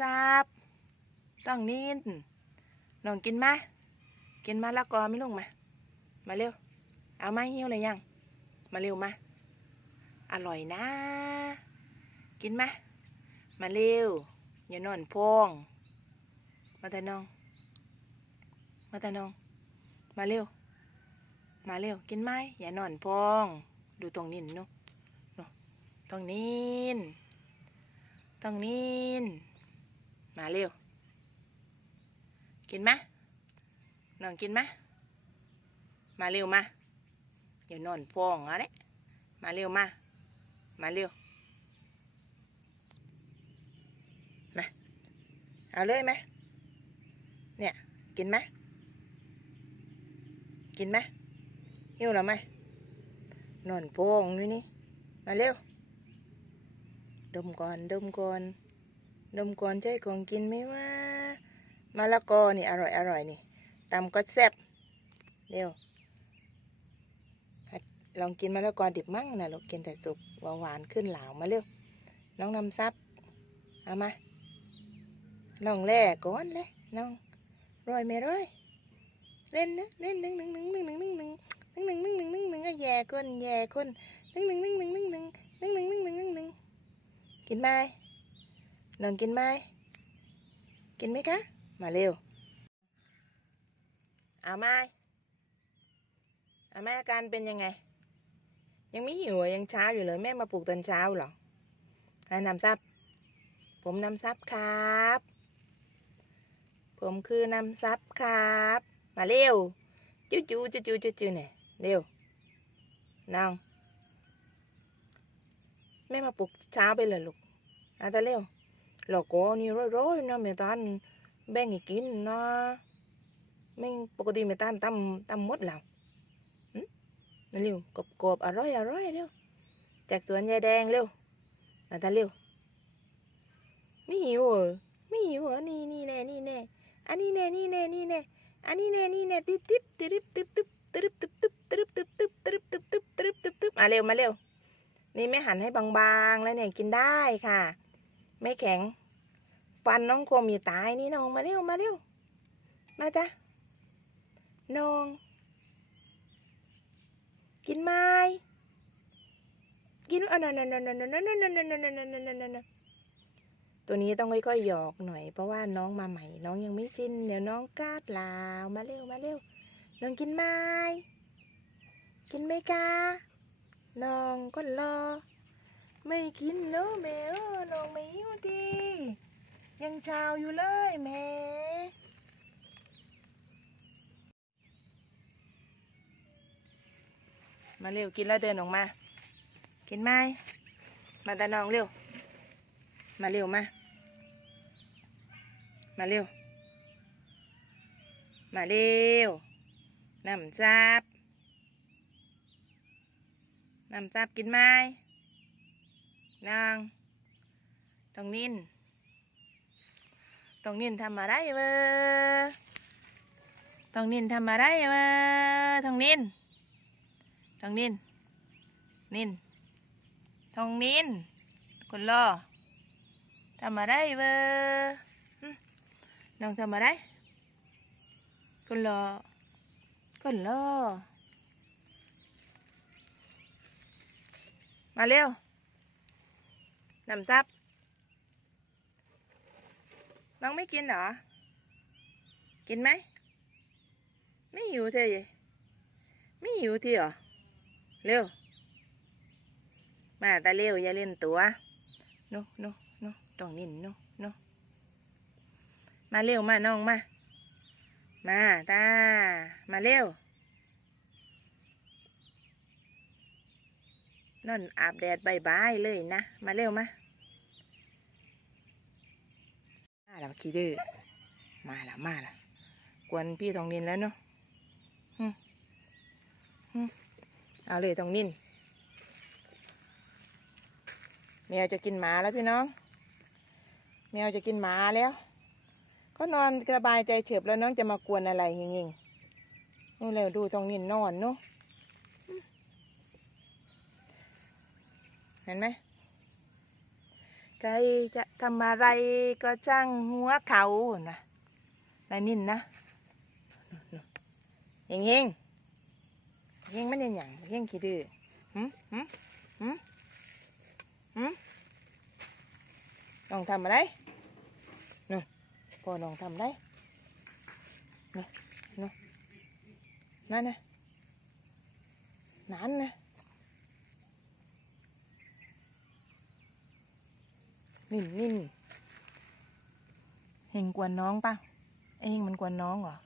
ซับต้องนินน้องกินมา กินมาแล้วก็ไม่ลงมา มาเร็ว เอามาหิ้วเลยยัง มาเร็วมา อร่อยนะ กินมา มาเร็ว อย่านอนพองมาแต่น้อง มาแต่น้อง มาเร็ว มาเร็ว กินไหมอย่านอนพอง ดูตรงนินนุนุตรงนินตรงนิน มาเร็ว กินไหมนองกินไหมมาเร็วมาอย่านอนพองอะไรมาเร็วมา มาเร็วมาเอาเลยไหมเนี่ย กินไหมกินไหมหิวหรือไม่นอนพองนี่นี่ มาเร็ว ดมก่อน ดมก่อน ดมก่อนใช่ของกินไหมว่า มะละกอนี่อร่อยอร่อยนี่ตำก็แซ่บเร็วหัดลองกินมะละกอดิบมั่งนะลูกกินแต่สุกหวานหวานขึ้นหลาวมาเร็ว น้องนำซับเอามาลองแล่ก่อนเลยน้องร้อยไม่ร้อย เล่นนะเล่นหนึ่งหนึ่งหนึ่งหนึ่งหนึ่งหนึ่งหนึ่งหนึ่งหนึ่งหนึ่งหนึ่งหนึ่งหนึ่งแย่คนแย่คนหนึ่งหนึ่งหนึ่งหนึ่งหนึ่งหนึ่งหนึ่งหนึ่งหนึ่งหนึ่งหนึ่งหนึ่งกินไหม น้องกินไหมกินไหมคะ มาเร็ว เอาไหมเอาไหมอาการเป็นยังไง ยังไม่หิวยังเช้าอยู่เลยแม่มาปลุกตอนเช้าหรอให้นำซับ ผมนำซับครับ ผมคือนำซับครับ มาเร็วจู้จู้จู้จู้จู้จู้เนี่ยเร็วน้องแม่มาปลุกเช้าไปเลยลูกอาต่เร็ว หลอกโกนี่ร้อยๆนะเมตันแบ่งให้กินนะแม่ปกติเมตันตำตำมดแล้วเร็วกรอบกรอบอร่อยอร่อยเร็วจากสวนยายแดงเร็วเอาต่เร็วไม่หิวเหรอไม่หิวเหรอนี่นี่แน่นี่แน่อันนี้แน่นี่แน่นี่แน่อันนี้แน่นี่แน่ติ๊บติ๊บติ๊บติ๊บติ๊บติ๊บติ๊บติ๊บติ๊บติ๊บติ๊บติ๊บติ๊บติ๊บติ๊บติ๊บติ๊บติ๊บมาเร็วมาเร็วนี่ไม่หั่นให้บางๆแล้วเนี่ยกินได้ค่ะ ไม่แข็ง ฟันน้องคมอยู่ตายนี่น้องมาเร็วมาเร็วมาจ้ะน้อง กินไหมกินอันนั้นนั่นนั่นนั่นนั่นนั่นนั่นนั่นนั่นนั่นตัวนี้ต้องค่อยๆหยอกหน่อยเพราะว่าน้องมาใหม่ น้องยังไม่ชินเดี๋ยวน้องกาดลาวมาเร็วมาเร็วน้องกินไหมกินไหมกาน้องก็รอ ไม่กินเนอะแม่เออน้องไม่หิว เช้าอยู่เลยแม่มาเร็วกินแล้วเดินออกมา กินไหมมาตาน้องเร็ว มาเร็วมา มาเร็ว มาเร็วน้ำซับน้ำซับกินไหมนางตองนิน ต้องนินทำอะไรเวอต้องนินทำอะไรเวอต้องนินต้องนิน นินต้องนินคนรอทำอะไรเวอน้องทำอะไรคนรอคนรอมาเร็วนำซับ น้องไม่กินเหรอ กินไหม ไม่หิวเธอไม่หิวทีเหรอ เร็ว มาตาเร็วอย่าเล่นตัวโนโนโนต้องนินโนโนมาเร็วมาน้องมา มาตา มาเร็วนอนอาบแดดบายบเลยนะ มาเร็วมา มา แล้วขี้ดื้อมาละมาละกวนพี่ทองนินแล้วเนาะหึหึเอาเลยทองนินแมวจะกินหมาแล้วพี่น้อง แมวจะกินหมาแล้วก็นอนสบายใจเฉบแล้วน้องจะมากวนอะไรเงี้ยๆนู่นเลยดูทองนินนอนเนาะเห็นไหม ใครจะทำอะไรก็ช่างหัวเขานะนายนินนะเฮงเฮงเฮงมันยังหยังเฮงขี้ดื้อหืมหืมหืมหืมน้องทำอะไรนู่นพ่อน้องทำอะไรนู่นนู่นนั่นนะนั่นนะ นิ่นี่เห็นกวนน้องปะเองมันกวนน้องเหรอ